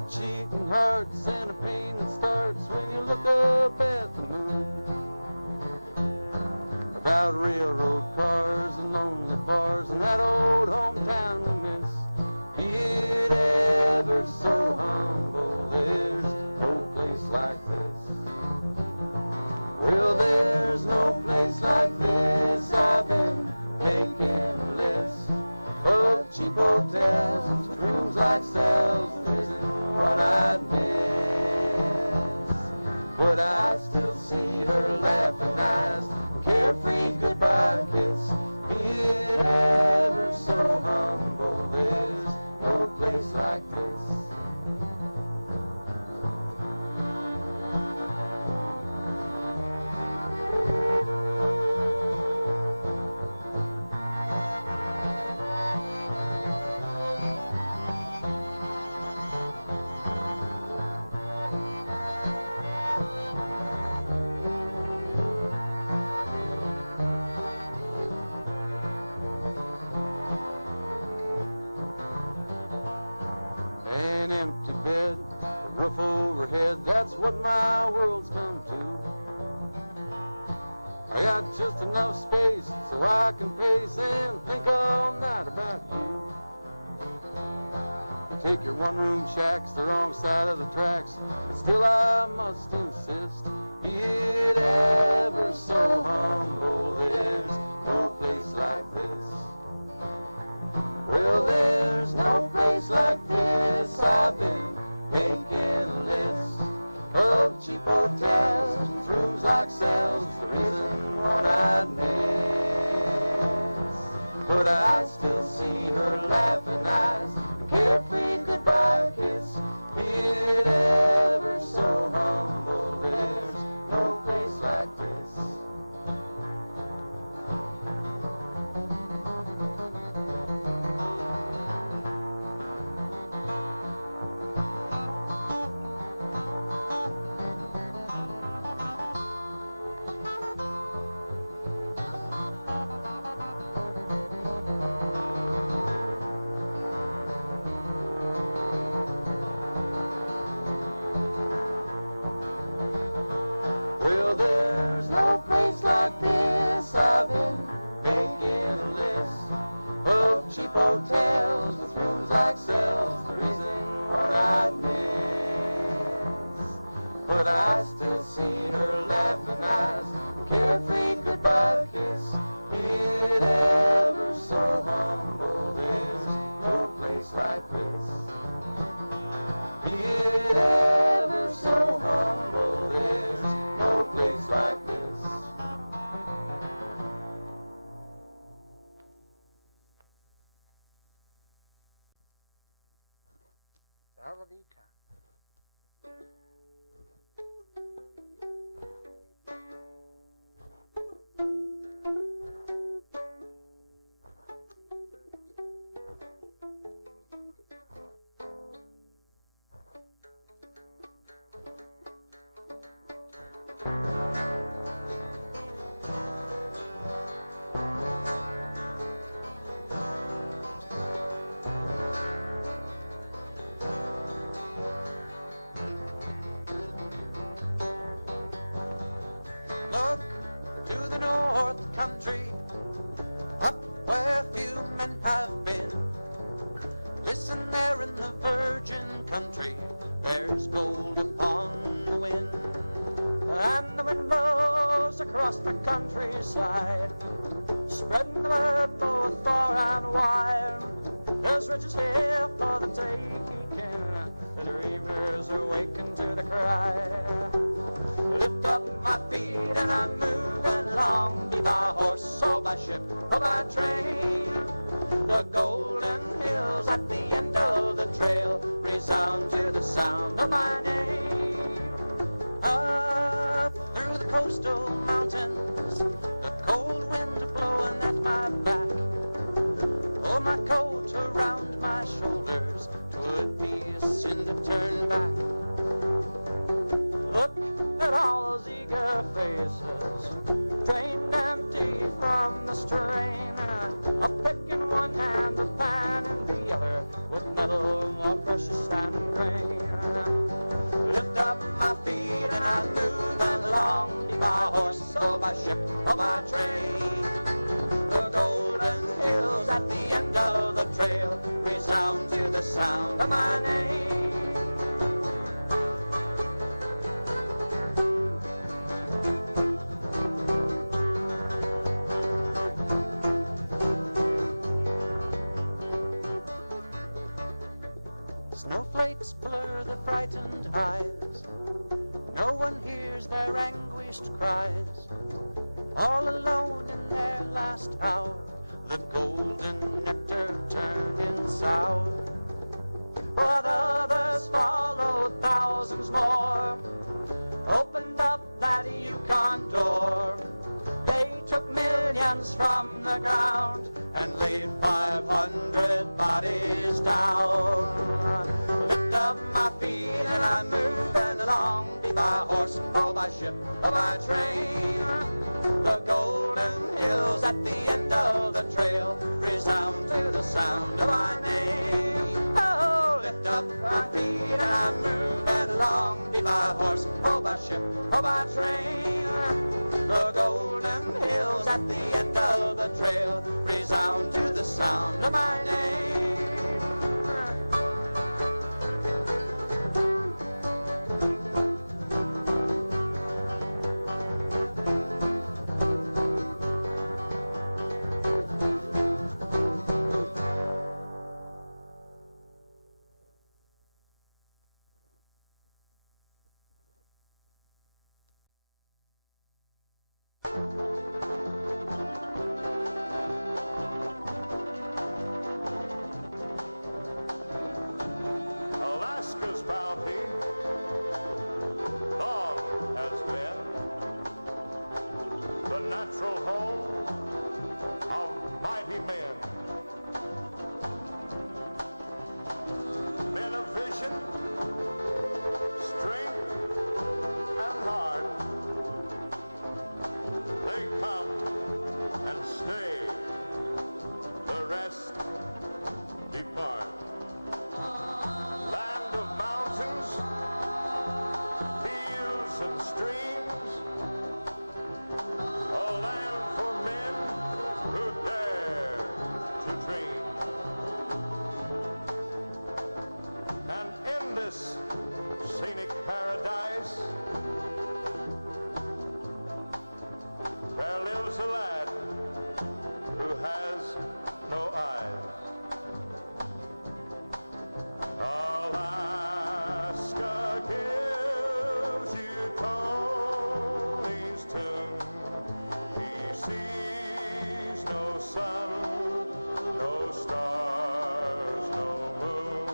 about cheating hearts and a pain that starts when you look up at the moon. About railroad cars and lonely bars and that old hometown we miss. Be it ever so humble, there's no place like this. Well, there's no place like this. I've been making a list of cheap hotels with rooms like cells. There isn't one I'd miss, but I still see her laughing eyes, carefree goodbye kiss. Be it ever so humble, there's no place like this. An empty bed, a roof overhead, that's what my world's come to. I got just enough space so I can pace and think all night about you. You take your one-room shacks the wrong side of the tracks, but still I must insist. Be it ever so humble, there's no place like this. Well, there's no place like this. I've been making a list of cheap hotels with rooms like cells. There isn't one I'd miss, but I still see her laughing eyes and carefree goodbye kiss. Be it ever so humble, there's no place like this. I've been making a list of cheap hotels with rooms like cells. There isn't one I'd miss, but I still see her laughing eyes and carefree goodbye kiss. Be it ever so humble, there's no place like this. Be it ever so humble, there's no place like this. Ballad of Yukon. Look to the north country, up where few men have been. Listen there in the virgin country, there's gold upon the wind. And the wind blows across the countryside, spreading the word both far and wide. There's riches here for the taking, the dreamers are waking to the cry. Lift up my feet and I'm moving along, be by horse or by ship or by train. The golden hills at the end of the trail resound to the sound of my name. Up through the coastal mountains, the cold wind blowing at my back. Pull my coat around my shoulders, 'twould be a sin to turn back. Look at all those eager faces, drained empty from the strain. A pick in one hand, a pan in the other, with metal more precious than grain. feet and I'm moving along, be by horse or by ship or by train. The golden hills at the end of the trail resound to the sound of my name. Snowflakes blur the frightened eyes, no one hears their anguished cries. All alone in their last hour, the golden nectar turning sour. But others followed, thousands more, opened up that Yukon door. They took millions from the ground and laid 500 bodies down. Lift up my feet and I'm moving along, be by horse or by ship or by train. The golden hills at the end of the trail resound to the sound of my name. Oh, lift up my feet and I'm moving along, be by horse or by ship or by train. The golden hills at the end of the trail resound to the sound of my name. Alaska's bounty long has been the natural home of mighty men. Men of vision, strength, and heart. They come and stay, the rest depart. Land of mountains, fields and streams, a land for men who dare to dream. And in this scenic paradise, there lives a lad who has no eyes. Alaska gives you Tony's tune. He sees no sun, no stars, no moon,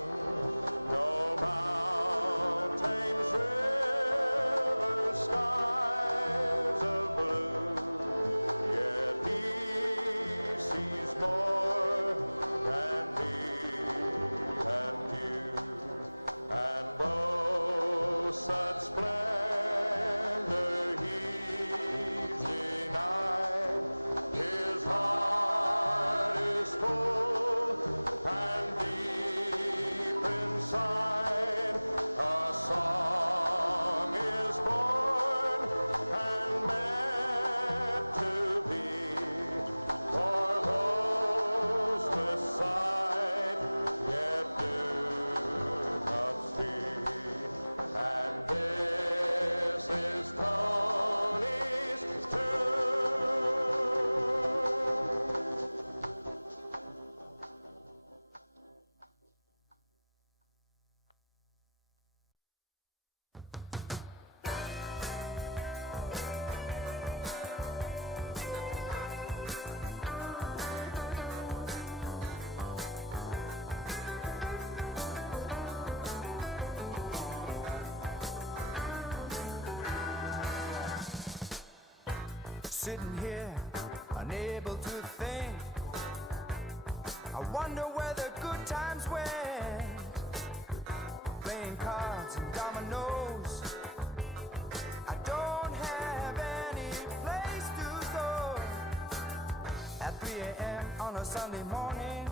no mountains, rivers, skies of blue. Yet he sees more than me and you. And though such splendor he's denied, his heart is full and deep inside a song is born and meant to be for those with sight yet do not see. And this is Tony's tune. Sitting here, unable to think. I wonder where the good times went. Playing cards and dominoes. I don't have any place to go. At 3 a.m. on a Sunday morning,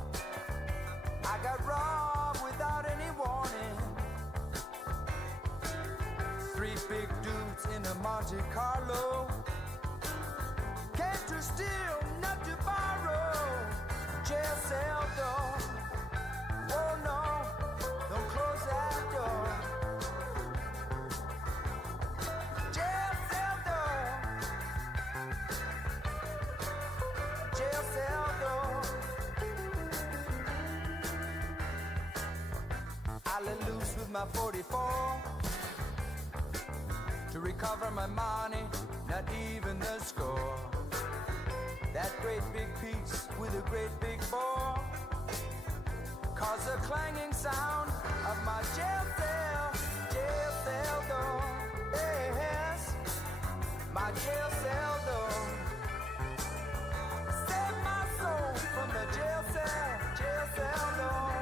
I got robbed without any warning. 3 Monte Carlo. Came to steal, not to borrow. Jail cell door. Oh no, don't close that door. Jail cell door. Jail cell door. I let loose with my 44 to recover my money, not even the score. That great big piece with a great big bore caused the clanging sound of my jail cell door. Yes, my jail cell door. Save my soul from the jail cell door.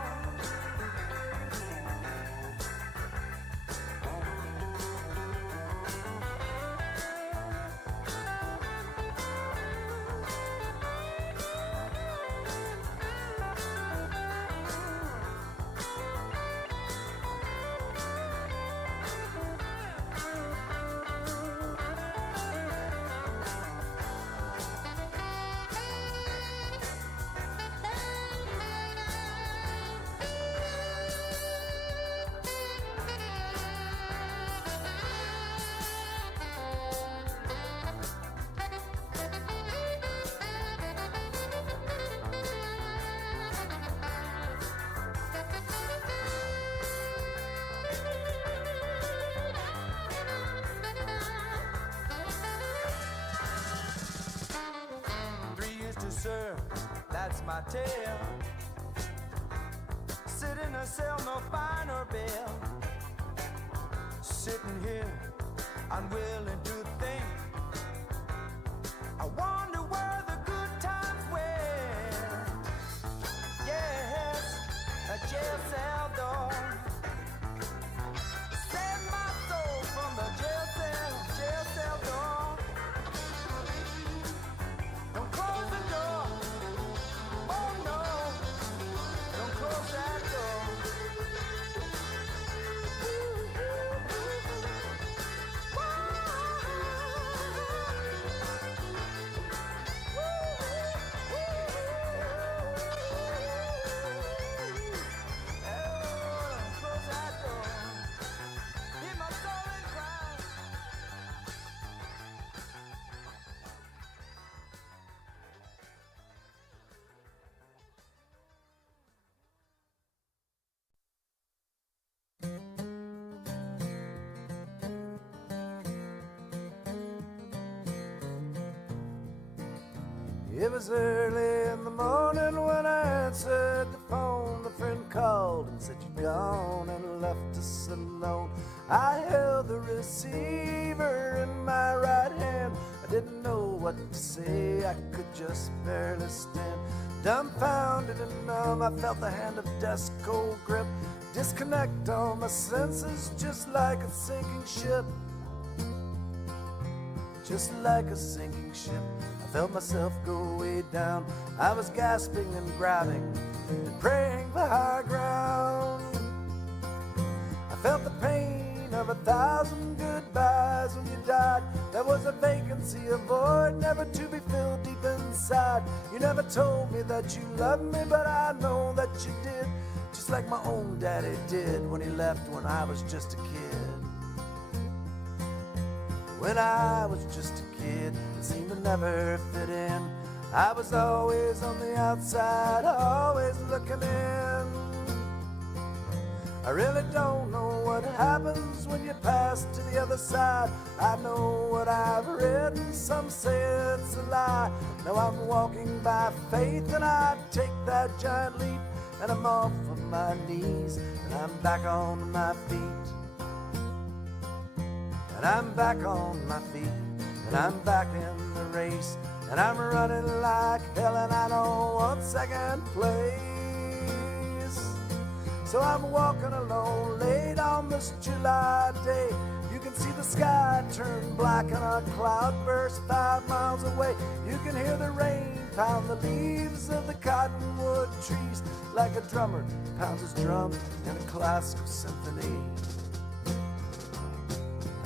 3 years to serve, that's my tale. Sit in a cell, no fine or bail. Sitting here, unwilling to think. I wonder where the good times went. Yes, a jail cell door. Save my soul from the jail cell door. Don't close the door. Oh no, don't close that door. It was early in the morning when I answered the phone. A friend called and said you'd gone and left us alone. I held the receiver in my right hand. I didn't know what to say, I could just barely stand. Dumbfounded and numb, I felt the hand of death's cold grip disconnect all my senses just like a sinking ship. Just like a sinking ship, I felt myself go way down. I was gasping and grabbing and praying for high ground. I felt the pain of 1,000 goodbyes when you died. There was a vacancy, a void never to be filled deep inside. You never told me that you loved me, but I know that you did. Just like my own daddy did when he left when I was just a kid. When I was just a kid, it seemed to never fit in. I was always on the outside, always looking in. I really don't know what happens when you pass to the other side. I know what I've read, and some say it's a lie. Now I'm walking by faith, and I take that giant leap, and I'm off of my knees, and I'm back on my feet. And I'm back on my feet, and I'm back in the race, and I'm running like hell, and I don't want second place. So I'm walking alone late on this July day. You can see the sky turn black and a cloud burst 5 miles away. You can hear the rain pound the leaves of the cottonwood trees like a drummer pounds his drum in a classical symphony.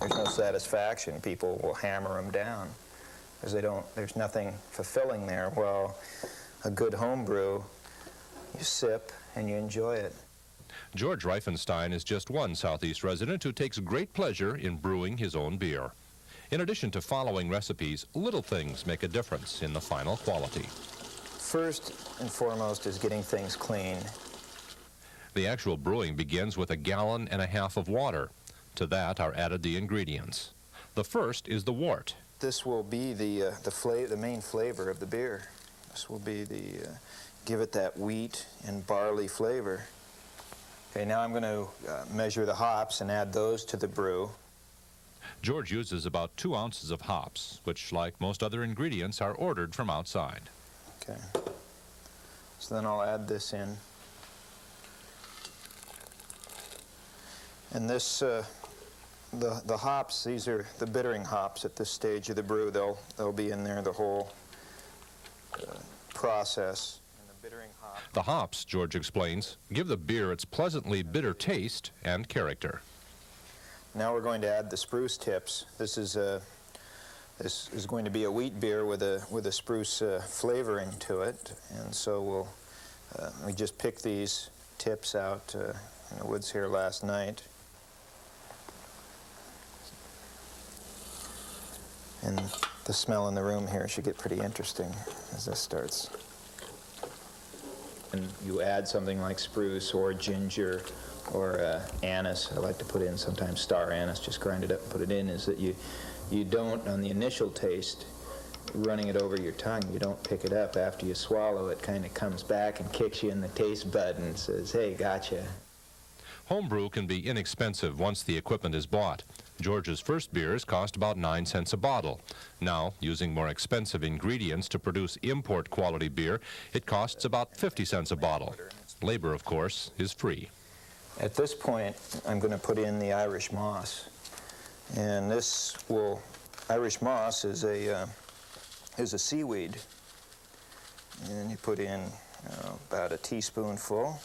there's no satisfaction. People will hammer them down because there's nothing fulfilling there. Well, a good home brew, you sip and you enjoy it. George Reifenstein is just one Southeast resident who takes great pleasure in brewing his own beer. In addition to following recipes, little things make a difference in the final quality. First and foremost is getting things clean. The actual brewing begins with 1.5 gallons of water. To that are added the ingredients. The first is the wort. This will be the main flavor of the beer. This will be give it that wheat and barley flavor. Okay, now I'm going to measure the hops and add those to the brew. George uses about 2 ounces of hops, which, like most other ingredients, are ordered from outside. Okay. So then I'll add this in. And this, the hops, these are the bittering hops at this stage of the brew. They'll be in there the whole process. The hops, George explains, give the beer its pleasantly bitter taste and character. Now we're going to add the spruce tips. This is going to be a wheat beer with a spruce flavoring to it, and so we just picked these tips out in the woods here last night. And the smell in the room here should get pretty interesting as this starts. And you add something like spruce or ginger or anise. I like to put in sometimes star anise, just grind it up and put it in, is that you don't, on the initial taste, running it over your tongue, you don't pick it up. After you swallow, it kind of comes back and kicks you in the taste bud and says, hey, gotcha. Homebrew can be inexpensive once the equipment is bought. George's first beers cost about 9 cents a bottle. Now, using more expensive ingredients to produce import quality beer, it costs about 50 cents a bottle. Labor, of course, is free. At this point, I'm going to put in the Irish moss. And Irish moss is a seaweed. And you put in about a teaspoonful.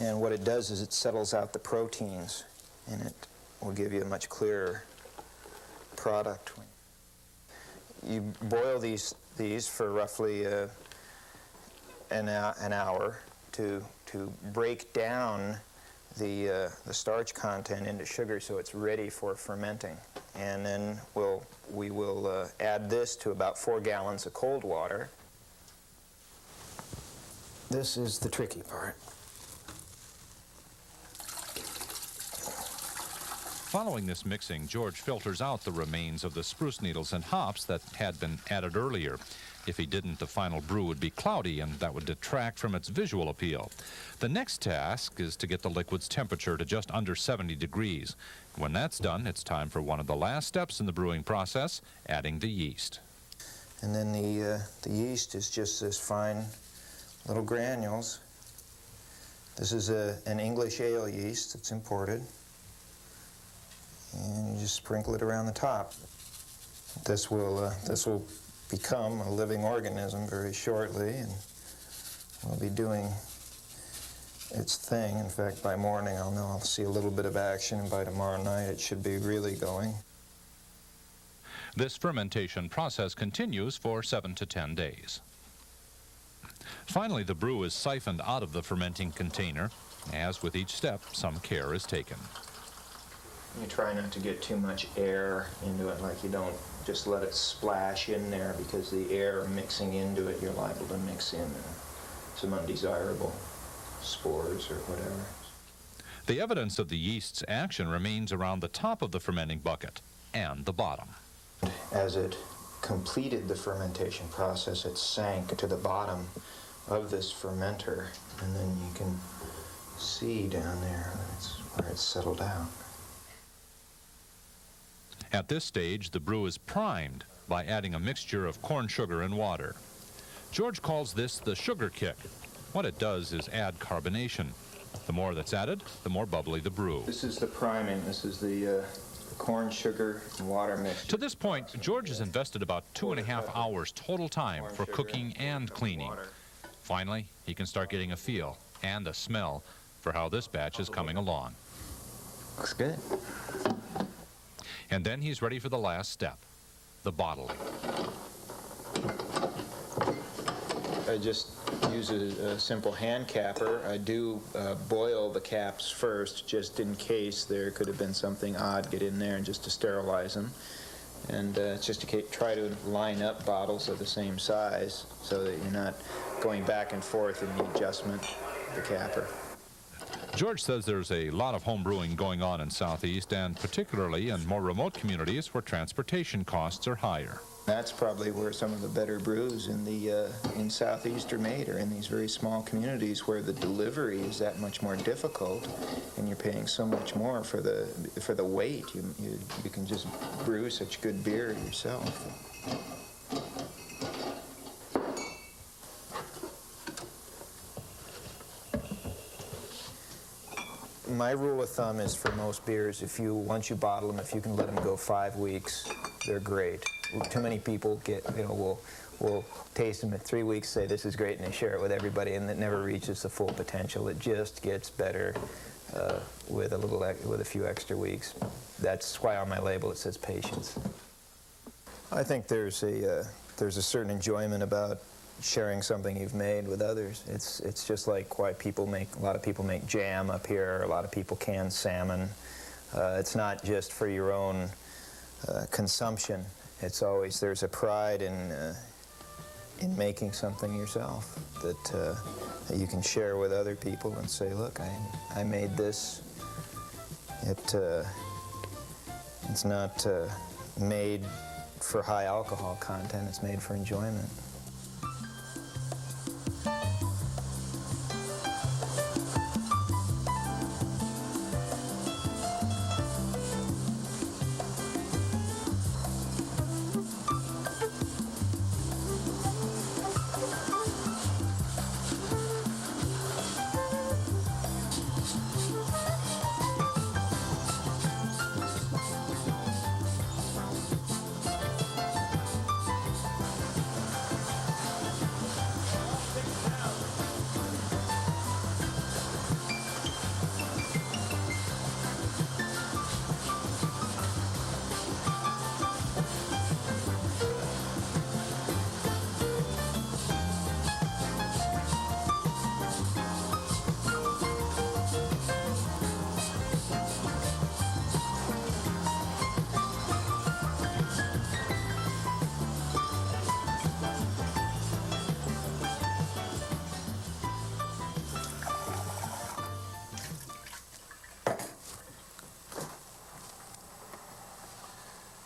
And what it does is it settles out the proteins, and it will give you a much clearer product. You boil these for roughly an hour to break down the starch content into sugar so it's ready for fermenting. And then we will add this to about 4 gallons of cold water. This is the tricky part. Following this mixing, George filters out the remains of the spruce needles and hops that had been added earlier. If he didn't, the final brew would be cloudy, and that would detract from its visual appeal. The next task is to get the liquid's temperature to just under 70 degrees. When that's done, it's time for one of the last steps in the brewing process, adding the yeast. And then the yeast is just this fine little granules. This is an English ale yeast that's imported. And you just sprinkle it around the top. This will become a living organism very shortly, and will be doing its thing. In fact, by morning I'll see a little bit of action, and by tomorrow night it should be really going. This fermentation process continues for 7 to 10 days. Finally, the brew is siphoned out of the fermenting container. As with each step, some care is taken. You try not to get too much air into it, like you don't just let it splash in there, because the air mixing into it, you're liable to mix in some undesirable spores or whatever. The evidence of the yeast's action remains around the top of the fermenting bucket and the bottom. As it completed the fermentation process, it sank to the bottom of this fermenter, and then you can see down there where it's settled out. At this stage, the brew is primed by adding a mixture of corn sugar and water. George calls this the sugar kick. What it does is add carbonation. The more that's added, the more bubbly the brew. This is the priming. This is the corn sugar and water mixture. To this point, George has invested about 2.5 hours total time for cooking and cleaning. Finally, he can start getting a feel and a smell for how this batch is coming along. Looks good. And then he's ready for the last step, the bottling. I just use a simple hand capper. I do boil the caps first, just in case there could have been something odd get in there, and just to sterilize them. And just to try to line up bottles of the same size so that you're not going back and forth in the adjustment of the capper. George says there's a lot of home brewing going on in Southeast, and particularly in more remote communities where transportation costs are higher. That's probably where some of the better brews in Southeast are made, or in these very small communities where the delivery is that much more difficult, and you're paying so much more for the weight. You can just brew such good beer yourself. My rule of thumb is for most beers, once you bottle them, if you can let them go 5 weeks, they're great. Too many people will taste them in 3 weeks, say this is great, and they share it with everybody, and it never reaches the full potential. It just gets better with a few extra weeks. That's why on my label it says patience. I think there's a certain enjoyment about sharing something you've made with others. It's just like why a lot of people make jam up here. A lot of people can salmon. It's not just for your own consumption. It's always, there's a pride in making something yourself that you can share with other people and say, look, I made this. It's not made for high alcohol content. It's made for enjoyment.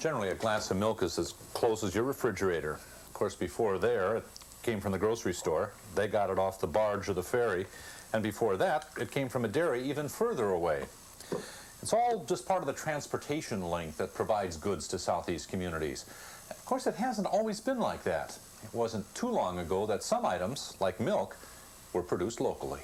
Generally, a glass of milk is as close as your refrigerator. Of course, before there, it came from the grocery store. They got it off the barge or the ferry. And before that, it came from a dairy even further away. It's all just part of the transportation link that provides goods to Southeast communities. Of course, it hasn't always been like that. It wasn't too long ago that some items, like milk, were produced locally.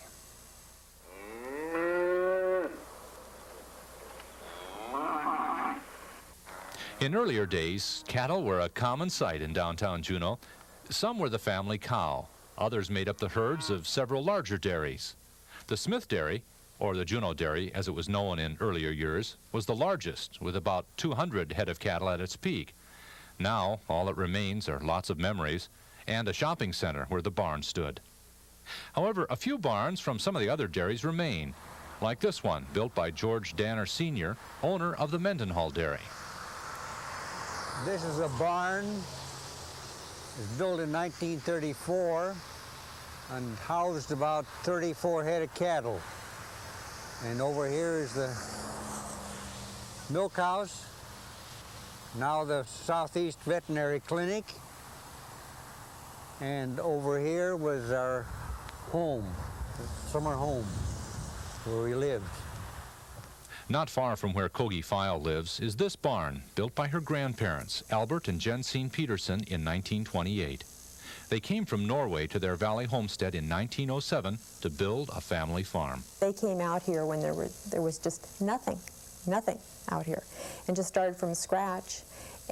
In earlier days, cattle were a common sight in downtown Juneau. Some were the family cow. Others made up the herds of several larger dairies. The Smith Dairy, or the Juneau Dairy as it was known in earlier years, was the largest, with about 200 head of cattle at its peak. Now, all that remains are lots of memories and a shopping center where the barn stood. However, a few barns from some of the other dairies remain, like this one, built by George Danner Sr., owner of the Mendenhall Dairy. This is a barn. It was built in 1934 and housed about 34 head of cattle. And over here is the milk house, now the Southeast Veterinary Clinic. And over here was our home, the summer home, where we lived. Not far from where Kogi File lives is this barn, built by her grandparents, Albert and Jensine Peterson, in 1928. They came from Norway to their valley homestead in 1907 to build a family farm. They came out here when there was just nothing out here, and just started from scratch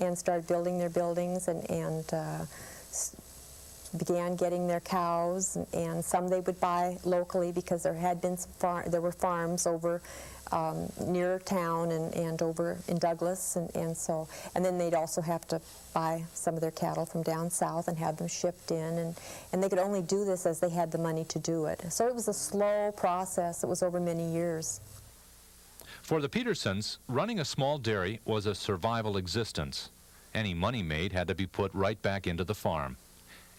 and started building their buildings and began getting their cows, and some they would buy locally because there had been there were farms over near town and over in Douglas, and then they'd also have to buy some of their cattle from down south and have them shipped in, and they could only do this as they had the money to do it. So it was a slow process. It was over many years. For the Petersons, running a small dairy was a survival existence. Any money made had to be put right back into the farm.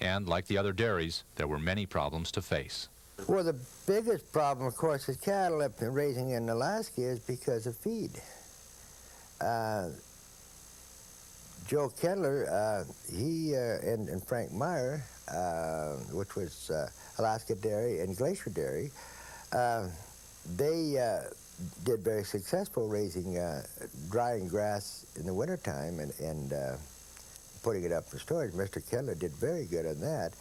And like the other dairies, there were many problems to face. Well, the biggest problem, of course, with cattle up in raising in Alaska is because of feed. Joe Kedler, he and Frank Meyer, which was Alaska Dairy and Glacier Dairy, they did very successful raising, drying grass in the wintertime and putting it up for storage. Mr. Kedler did very good on that.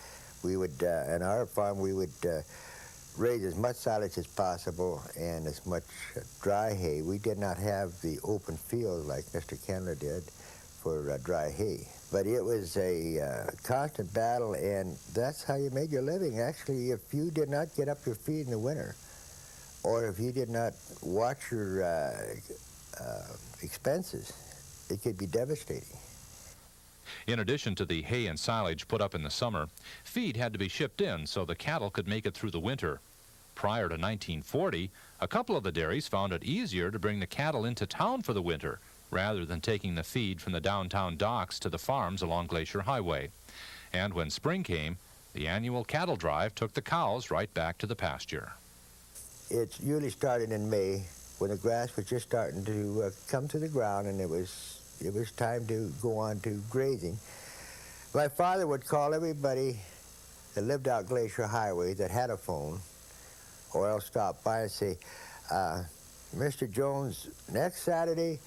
We would, on our farm, we would raise as much silage as possible and as much dry hay. We did not have the open field like Mr. Kedler did for dry hay. But it was a constant battle, and that's how you made your living. Actually, if you did not get up your feed in the winter, or if you did not watch your expenses, it could be devastating. In addition to the hay and silage put up in the summer, feed had to be shipped in so the cattle could make it through the winter. Prior to 1940, a couple of the dairies found it easier to bring the cattle into town for the winter, rather than taking the feed from the downtown docks to the farms along Glacier Highway. And when spring came, the annual cattle drive took the cows right back to the pasture. It usually started in May, when the grass was just starting to come to the ground, and it was time to go on to grazing. My father would call everybody that lived out Glacier Highway that had a phone, or else stop by and say, Mr. Jones, next Saturday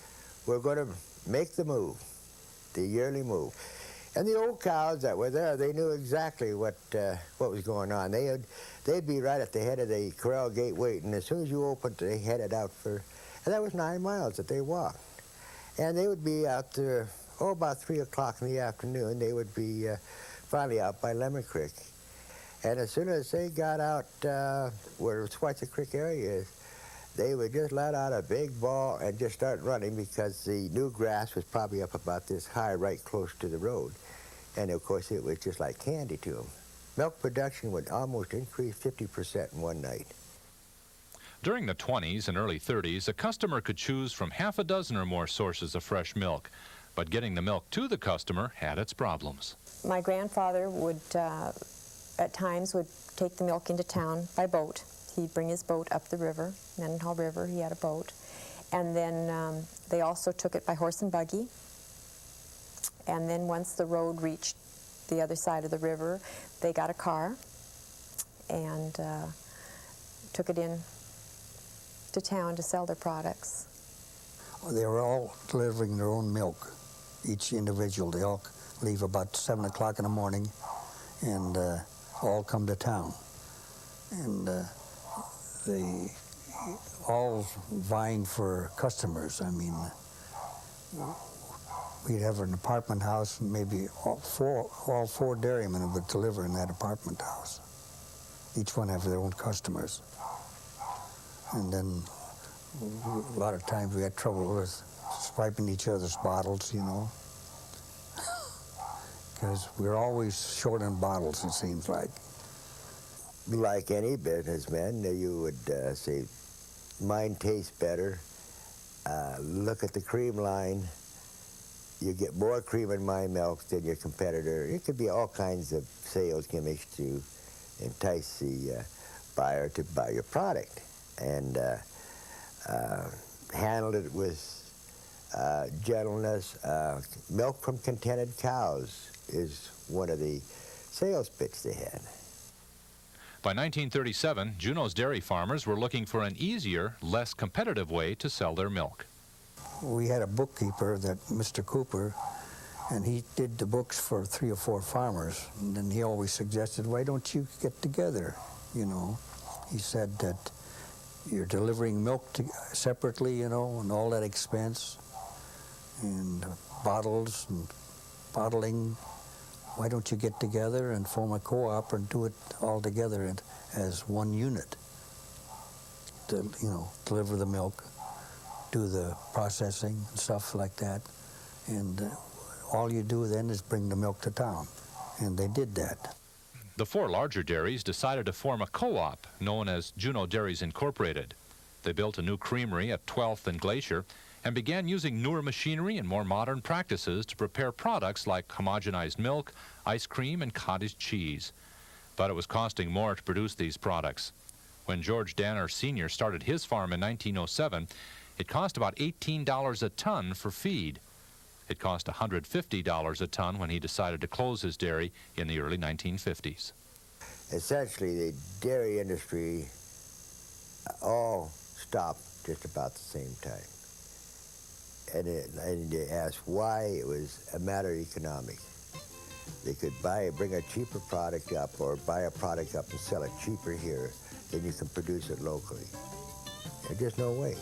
we're going to make the move, the yearly move. And the old cows that were there, they knew exactly what was going on. They'd be right at the head of the corral gate waiting. As soon as you opened, they headed out for, and that was 9 miles that they walked. And they would be out there, about 3 o'clock in the afternoon. They would be finally out by Lemon Creek. And as soon as they got out where Switzer Creek area is, they would just let out a big ball and just start running, because the new grass was probably up about this high right close to the road. And of course it was just like candy to them. Milk production would almost increase 50% in one night. During the 20s and early 30s, a customer could choose from half a dozen or more sources of fresh milk. But getting the milk to the customer had its problems. My grandfather would, at times, would take the milk into town by boat. He'd bring his boat up the river, Mendenhall River. He had a boat. And then they also took it by horse and buggy. And then once the road reached the other side of the river, they got a car and took it in to town to sell their products. They were all delivering their own milk, each individual. They all leave about 7 o'clock in the morning and all come to town. And they all vying for customers. I mean, we'd have an apartment house, and maybe all four dairymen would deliver in that apartment house. Each one have their own customers. And then a lot of times we had trouble with swiping each other's bottles, you know, because we're always short on bottles, it seems like. Like any businessman, you would say, mine tastes better. Look at the cream line. You get more cream in my milk than your competitor. It could be all kinds of sales gimmicks to entice the buyer to buy your product. And handled it with gentleness. Milk from contented cows is one of the sales pitch they had. By 1937, Juneau's dairy farmers were looking for an easier, less competitive way to sell their milk. We had a bookkeeper, that Mr. Cooper, and he did the books for 3 or 4 farmers. And then he always suggested, why don't you get together, you know? He said that you're delivering milk separately, you know, and all that expense, and bottles and bottling, why don't you get together and form a co-op and do it all together and as one unit to, you know, deliver the milk, do the processing and stuff like that, and all you do then is bring the milk to town, and they did that. The 4 larger dairies decided to form a co-op known as Juno Dairies Incorporated. They built a new creamery at 12th and Glacier and began using newer machinery and more modern practices to prepare products like homogenized milk, ice cream, and cottage cheese. But it was costing more to produce these products. When George Danner Sr. started his farm in 1907, it cost about $18 a ton for feed. It cost $150 a ton when he decided to close his dairy in the early 1950s. Essentially, the dairy industry all stopped just about the same time. And they asked why. It was a matter of economics. They could bring a cheaper product up or buy a product up and sell it cheaper here than you can produce it locally. There's just no way.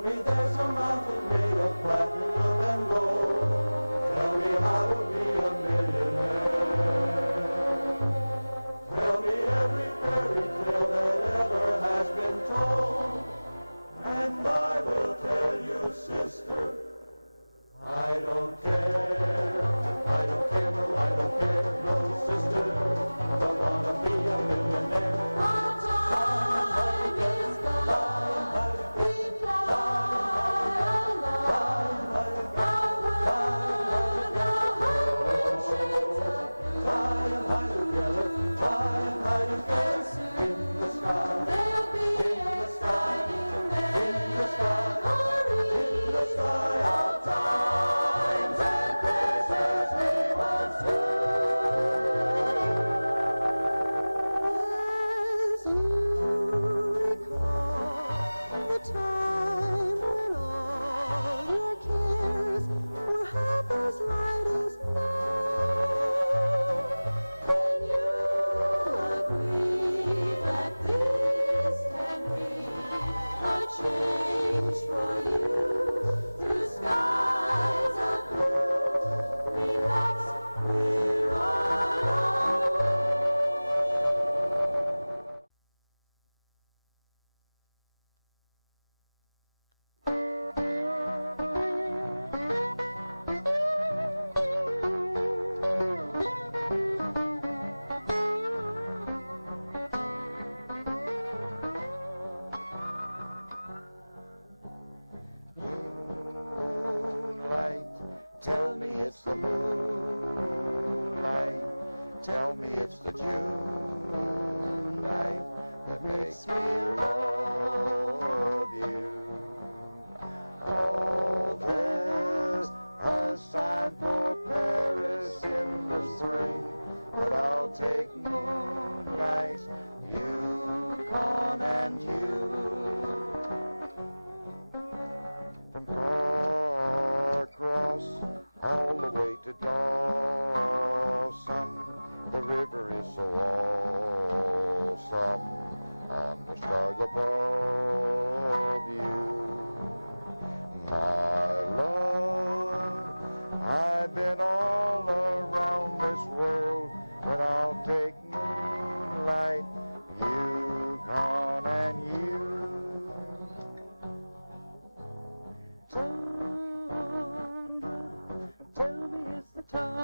Tell me there's a mountain made of platinum and gold. Tell me how to be a millionaire. Tell me every fairy tale that ever has been told. And I will tell you, sister, I don't care. I don't care, no, I don't care, no, sister. Don't wanna be a millionaire. Our time is gone. We fly along. Our world, 100 shades of blue. Fly and high together, fly and high together. In the sky, There'll be exciting memories. in the sky, All times and places we once knew. As you recall the time when all your cares were half as light as now, then you'll agree that this can be a change for you through skies of blue. Relax, we're on our way. moonlight. Tell me it's the moonlight. Tell me it's the June night that makes me love you. Oh, there's a sign for Paris in the spring, but I'll take moonlight, Yukon and you. From Carcross all the way to Dawson, the river is so awesome on the stars above you. My love, I've been all around this world, but I'll take moonlight, Yukon and you. Tundra, tell me it's the tundra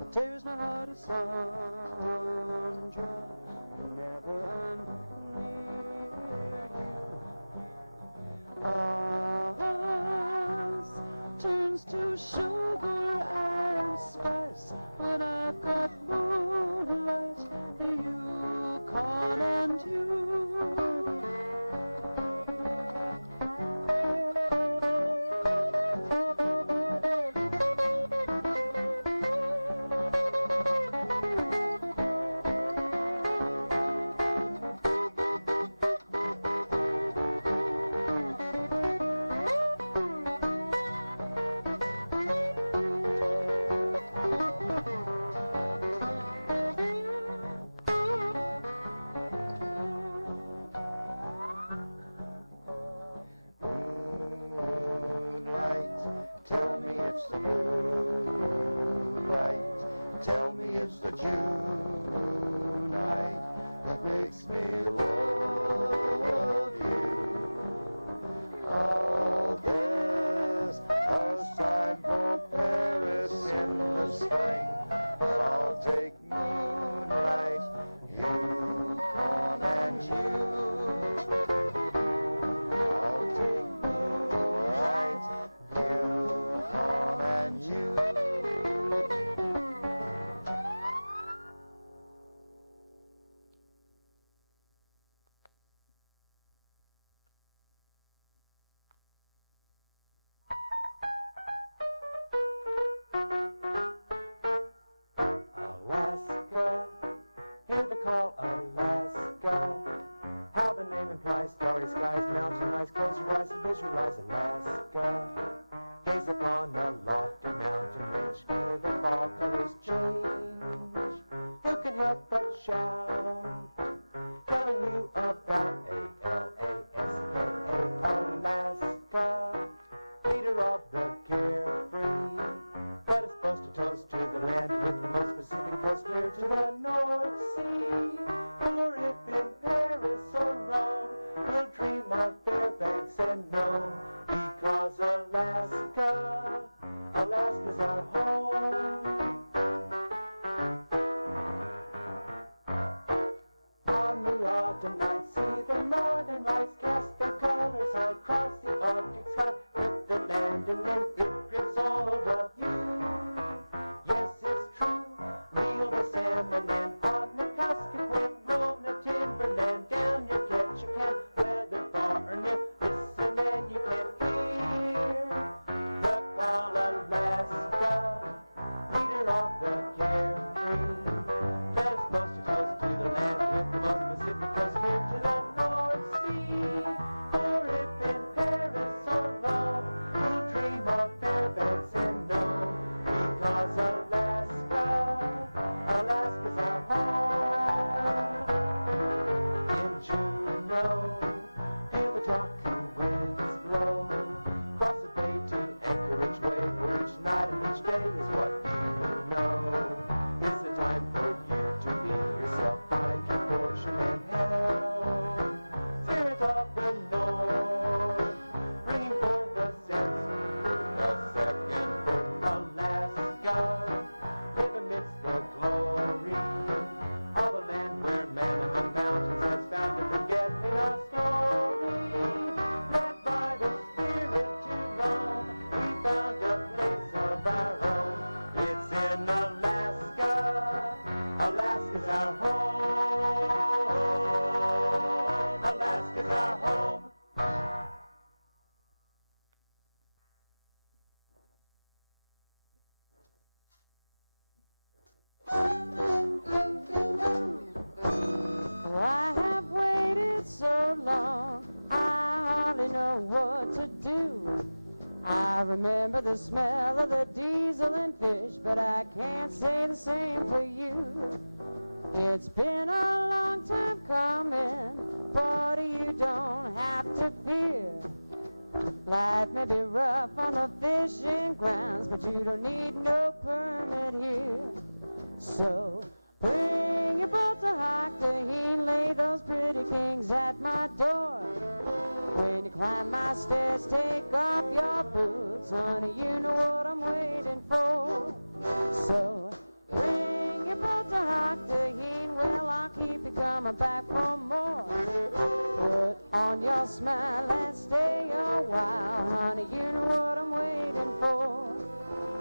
that tears my heart asunder whenever I'm near you. Ice turns to sugar and spice when I've got moonlight, the Yukon and you. Tell me it's the moonlight. Tell me it's the June night that makes me love you. Oh, there's a sign for Paris in the spring, but I'll take moonlight, Yukon and you. I'll take moonlight, Yukon and you. Alaska, hear the call, Alaska. How the name implies, starry skies, mountain eyes, close your eyes and visualize Alaska. Gaze upon a lofty mountain range, feel the fall colors change. Who can help but shout, telling you about Alaska. of Fairbanks and Nome, because Alaska, Alaska's our home. On the autumn night, see the northern lights cast their colors high across the Arctic sky, grip the land and then it grips hold of you. Yes, it's true, reel the salmon in on the Kuskokwim, roam the timberland, down your Ketchikan, whether far or near, listen and you can hear the call, Alaska, leader of the carefree. Let us coast to coast to the land with the most Pacific coast clear to the North Sea. For if in Paris or Rome, we'll dream of Fairbanks and Nome, because Alaska, Alaska's our home. In Juneau, feel the Taku winds blow, cross the bay to Anchorage Way, where each night and each day is what you know. Is the time for you to be yourself, find your fortune and health. Spirit of the North, bringing forth the sense, the second birth, Alaska, live amidst the glory of a land where man among mountains has found and forgetting a story. Led by the spirit to roam, we found a place of our own. It's in Alaska, Alaska's our home. Alaska's our home. Oh, I have waited so long, I hardly know what to do. I remember the smell of the diesel and fish, but I can't say the same for you. It's been a long time coming, but you don't have to fear. Life may be rough on the fishing grounds, but you don't need no permit here. So bring your boat to Taku-TV, lay those pretty kings at my door. When you climb my stairs, take off your boots, honey, you know what I'm waiting for. So bring your boat to Taku-TV, well, I'll keep you coming back for more. Put on your smile and stay a while, honey, you know what I'm waiting for.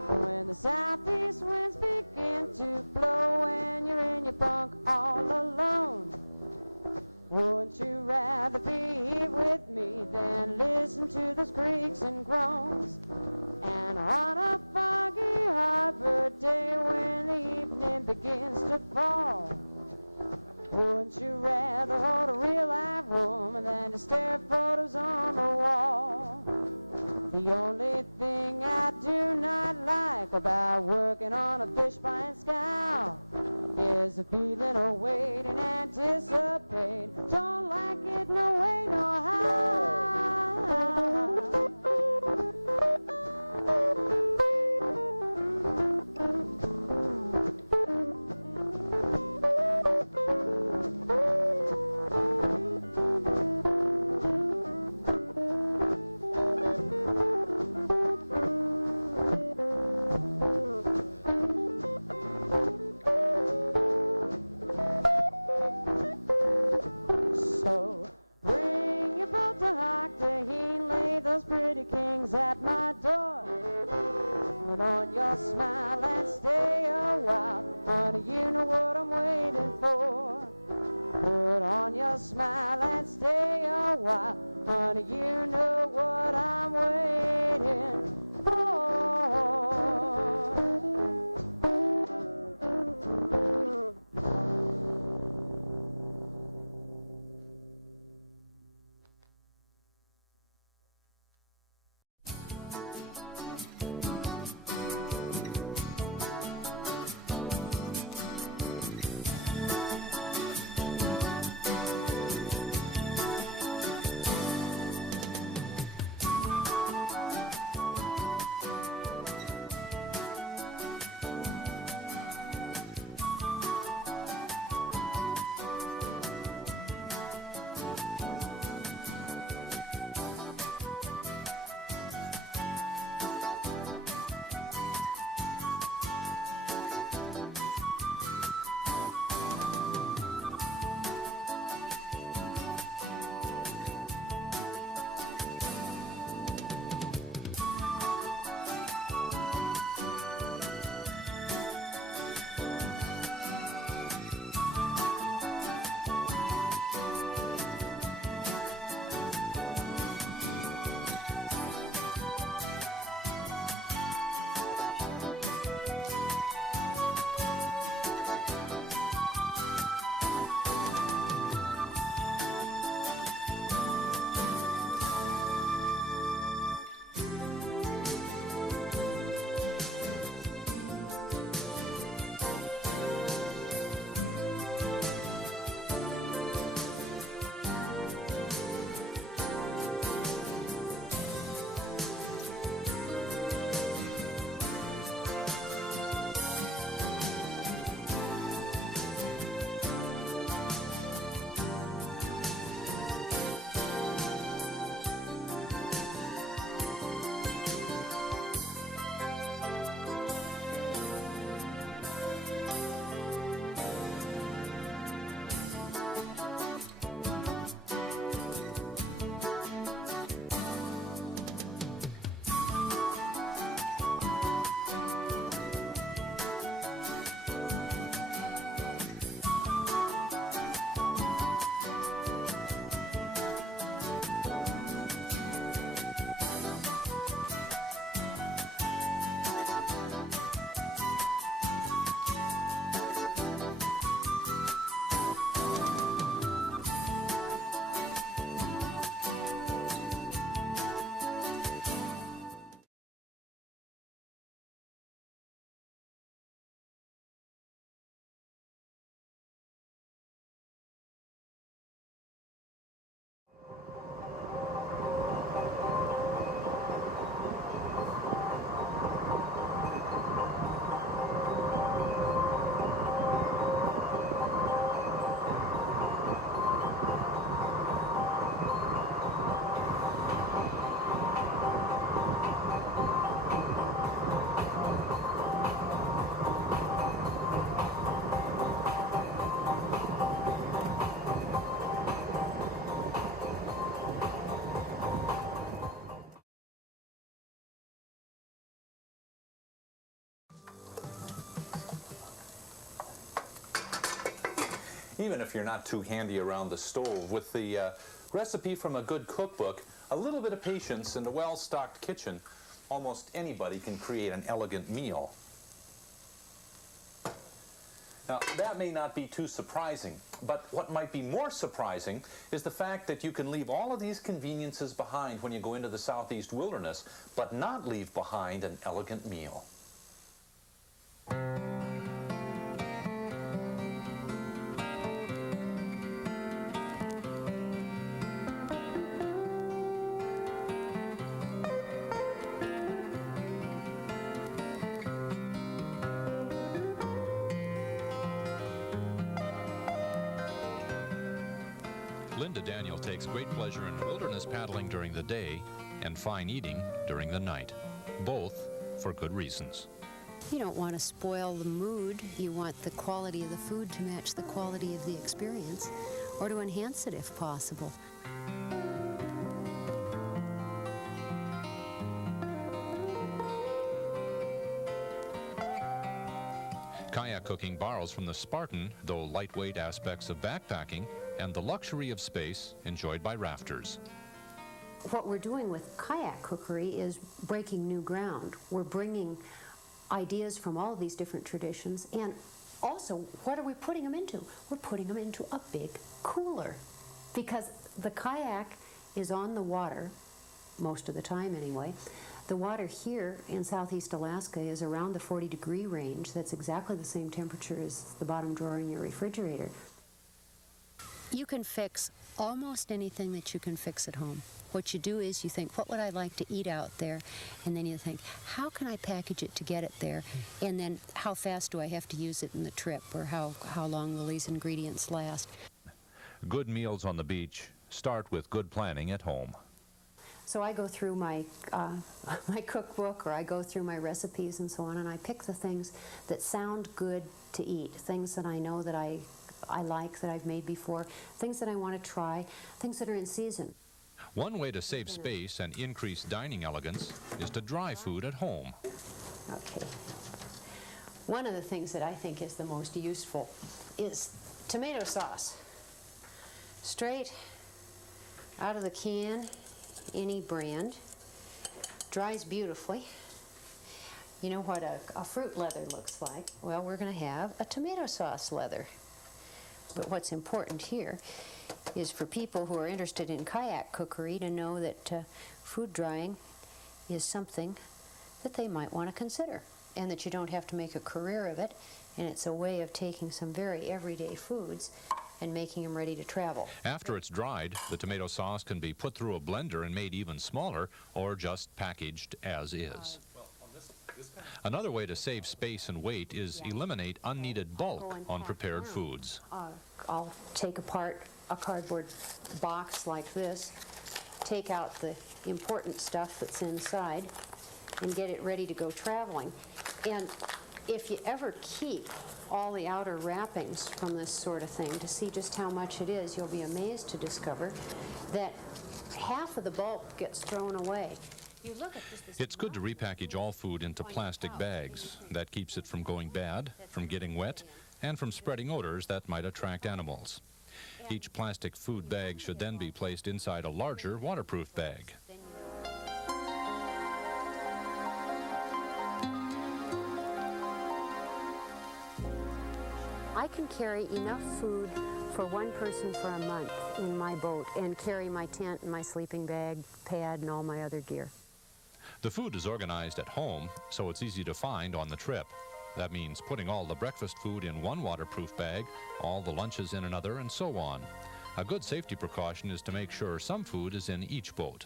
When the southeast winds begin to blow and you're in your bunk all alone, wouldn't you rather be with me than listen to those creaks and groans? And on a foggy harbor day when the evening begins to fall, wouldn't you rather hold a real live woman than to stare at photos on the wall? The only thing I do not like about working on a fish pie scow is the feeling of wait and anticipate. Don't like it no way, no how. At my door, put on your smile and stay a while, honey, you know what I'm waiting for. Put on your smile and stay a while, honey, you know what I'm waiting for. even if you're not too handy around the stove. With the recipe from a good cookbook, a little bit of patience, and a well-stocked kitchen, almost anybody can create an elegant meal. Now, that may not be too surprising, but what might be more surprising is the fact that you can leave all of these conveniences behind when you go into the southeast wilderness, but not leave behind an elegant meal. Takes great pleasure in wilderness paddling during the day and fine eating during the night, both for good reasons. You don't want to spoil the mood. You want the quality of the food to match the quality of the experience, or to enhance it if possible. Kayak cooking borrows from the Spartan, though lightweight aspects of backpacking and the luxury of space enjoyed by rafters. What we're doing with kayak cookery is breaking new ground. We're bringing ideas from all of these different traditions, and also, what are we putting them into? We're putting them into a big cooler, because the kayak is on the water, most of the time anyway. The water here in southeast Alaska is around the 40-degree range. That's exactly the same temperature as the bottom drawer in your refrigerator. You can fix almost anything that you can fix at home. What you do is you think, what would I like to eat out there? And then you think, how can I package it to get it there? And then how fast do I have to use it in the trip? Or how long will these ingredients last? Good meals on the beach start with good planning at home. So I go through my my cookbook, or I go through my recipes and so on, and I pick the things that sound good to eat, things that I know that I like, that I've made before, things that I want to try, things that are in season. One way to save space and increase dining elegance is to dry food at home. Okay. One of the things that I think is the most useful is tomato sauce. Straight out of the can, any brand. Dries beautifully. You know what a fruit leather looks like? Well, we're going to have a tomato sauce leather. But what's important here is for people who are interested in kayak cookery to know that food drying is something that they might want to consider, and that you don't have to make a career of it, and it's a way of taking some very everyday foods and making them ready to travel. After it's dried, the tomato sauce can be put through a blender and made even smaller, or just packaged as is. Another way to save space and weight is eliminate unneeded bulk on prepared foods. I'll take apart a cardboard box like this, take out the important stuff that's inside, and get it ready to go traveling. And if you ever keep all the outer wrappings from this sort of thing to see just how much it is, you'll be amazed to discover that half of the bulk gets thrown away. You look at this, it's good to repackage all food into plastic bags. That keeps it from going bad, from getting wet, and from spreading odors that might attract animals. Each plastic food bag should then be placed inside a larger waterproof bag. I can carry enough food for one person for a month in my boat, and carry my tent and my sleeping bag, pad, and all my other gear. The food is organized at home, so it's easy to find on the trip. That means putting all the breakfast food in one waterproof bag, all the lunches in another, and so on. A good safety precaution is to make sure some food is in each boat.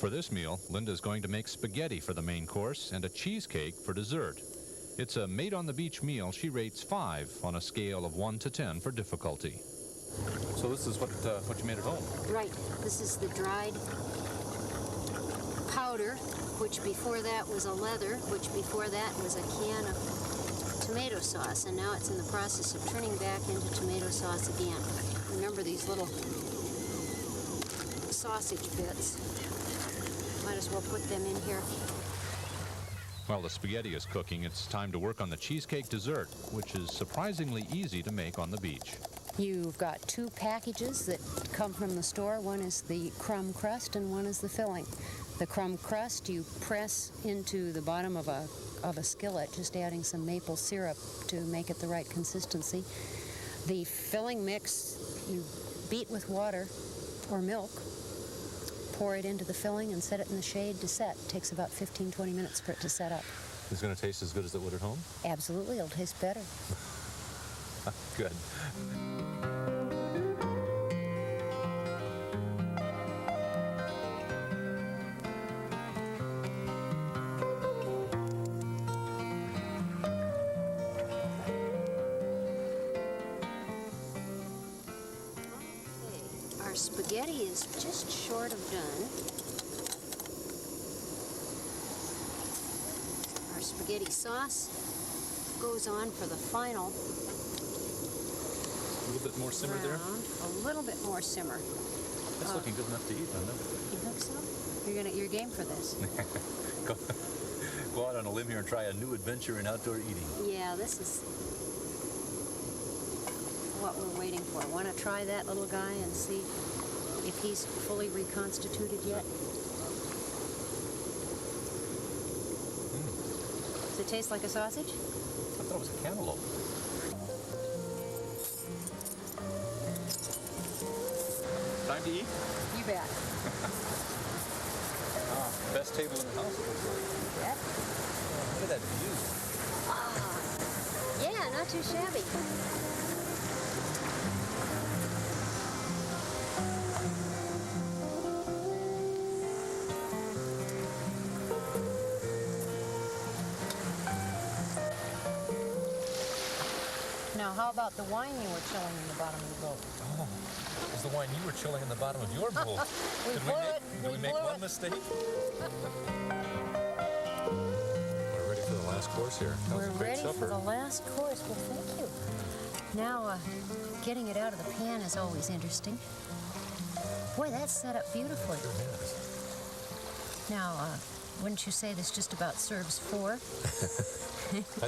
For this meal, Linda's going to make spaghetti for the main course and a cheesecake for dessert. It's a made-on-the-beach meal she rates 5 on a scale of 1 to 10 for difficulty. So this is what you made at home? Right. This is the dried powder, which before that was a leather, which before that was a can of tomato sauce, and now it's in the process of turning back into tomato sauce again. Remember these little sausage bits? Might as well put them in here. While the spaghetti is cooking, it's time to work on the cheesecake dessert, which is surprisingly easy to make on the beach. You've got two packages that come from the store. One is the crumb crust and one is the filling. The crumb crust you press into the bottom of a skillet, just adding some maple syrup to make it the right consistency. The filling mix you beat with water or milk, pour it into the filling and set it in the shade to set. It takes about 15-20 minutes for it to set up. It's going to taste as good as it would at home? Absolutely, it'll taste better. Good. Our spaghetti is just short of done. Our spaghetti sauce goes on for the final A little bit more simmer there? round. A little bit more simmer. That's looking good enough to eat, isn't it? You think so? You're game for this. Go out on a limb here and try a new adventure in outdoor eating. Yeah, this is what we're waiting for. Want to try that little guy and see if he's fully reconstituted yet? Does it taste like a sausage? I thought it was a cantaloupe. Time to eat? You bet. Best table in the house. Yeah. Look at that view. Yeah, not too shabby. Now, how about the wine you were chilling in the bottom of the boat? Oh, it was the wine you were chilling in the bottom of your bowl. Did we make one mistake? We're ready for the last course here. That was a We're great ready supper. for the last course. Well, thank you. Now, getting it out of the pan is always interesting. Boy, that's set up beautifully. Now, wouldn't you say this just about serves 4? I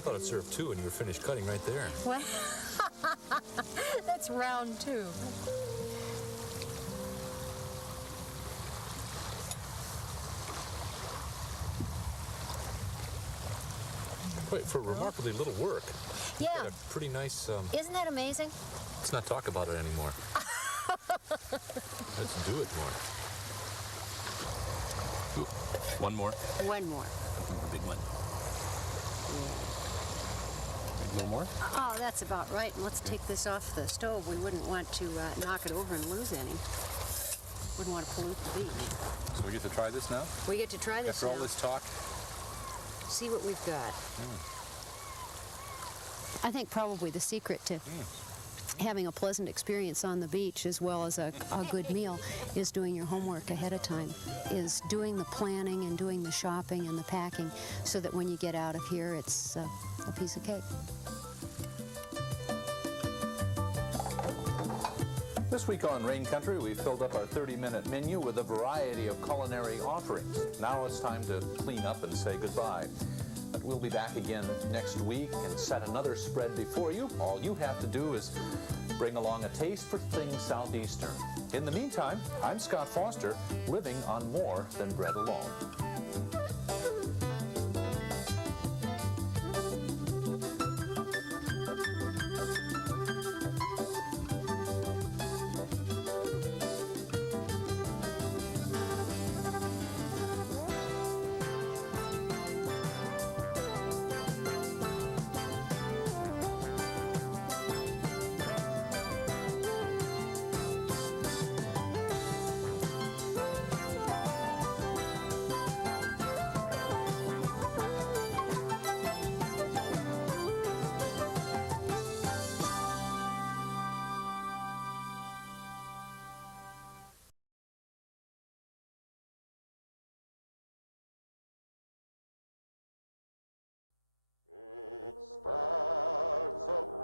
thought it served 2 and you were finished cutting right there. What? That's round 2. Wait, for remarkably little work. Yeah. You got a pretty nice... Isn't that amazing? Let's not talk about it anymore. Let's do it more. Ooh, one more. One more. A big one. Yeah. A little more? Oh, that's about right. And let's take this off the stove. We wouldn't want to knock it over and lose any. Wouldn't want to pollute the beach. So we get to try this now? We get to try this After all now. this talk? See what we've got. I think probably the secret to having a pleasant experience on the beach as well as a good meal is doing your homework ahead of time, is doing the planning and doing the shopping and the packing so that when you get out of here it's a piece of cake. This week on Rain Country, we filled up our 30-minute menu with a variety of culinary offerings. Now it's time to clean up and say goodbye. But we'll be back again next week and set another spread before you. All you have to do is bring along a taste for things Southeastern. In the meantime, I'm Scott Foster, living on more than bread alone. Stars of